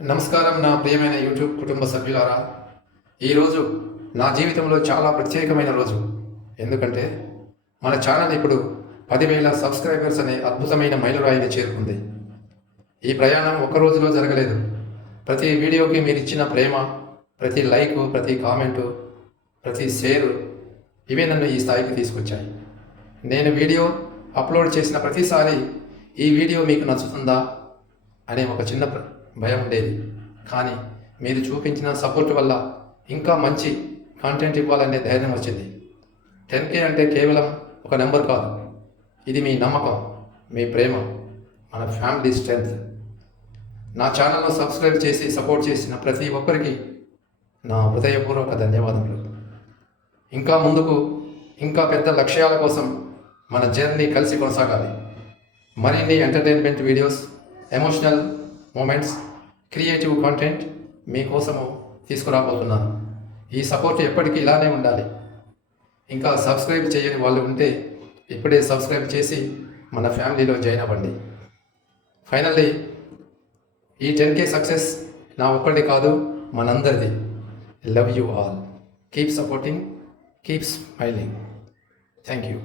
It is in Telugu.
నమస్కారం నా ప్రియమైన యూట్యూబ్ కుటుంబ సభ్యులారా. ఈరోజు నా జీవితంలో చాలా ప్రత్యేకమైన రోజు. ఎందుకంటే మన ఛానల్ ఇప్పుడు 10,000 సబ్స్క్రైబర్స్ అనే అద్భుతమైన మైలురాయిని చేరుకుంది. ఈ ప్రయాణం ఒక్క రోజులో జరగలేదు. ప్రతి వీడియోకి మీరు ఇచ్చిన ప్రేమ, ప్రతి లైకు, ప్రతి కామెంటు, ప్రతి షేరు ఇవే నన్ను ఈ స్థాయికి తీసుకొచ్చాయి. నేను వీడియో అప్లోడ్ చేసిన ప్రతిసారి ఈ వీడియో మీకు నచ్చుతుందా అనే ఒక చిన్న భయం ఉండేది. కానీ మీరు చూపించిన సపోర్ట్ వల్ల ఇంకా మంచి కాంటెంట్ ఇవ్వాలనే ధైర్యం వచ్చింది. 10K అంటే కేవలం ఒక నెంబర్ కాదు, ఇది మీ నమ్మకం, మీ ప్రేమ, మన ఫ్యామిలీ స్ట్రెంగ్త్. నా ఛానల్ను సబ్స్క్రైబ్ చేసి సపోర్ట్ చేసిన ప్రతి ఒక్కరికి నా హృదయపూర్వక ధన్యవాదములు. ఇంకా ముందుకు ఇంకా పెద్ద లక్ష్యాల కోసం మన జర్నీ కలిసి కొనసాగాలి. మరిన్ని entertainment videos, emotional moments, creative content మీకోసము తీసుకురాబోతున్నాను. ఈ సపోర్ట్ ఎప్పటికీ ఇలానే ఉండాలి. ఇంకా సబ్స్క్రైబ్ చేయని వాళ్ళు ఉంటే ఇప్పుడే సబ్స్క్రైబ్ చేసి మన ఫ్యామిలీలో జాయిన్ అవ్వండి. ఫైనల్లీ ఈ 10K సక్సెస్ నా ఒక్కటి కాదు, మనందరిది. Love you all. Keep supporting, keep smiling. Thank you.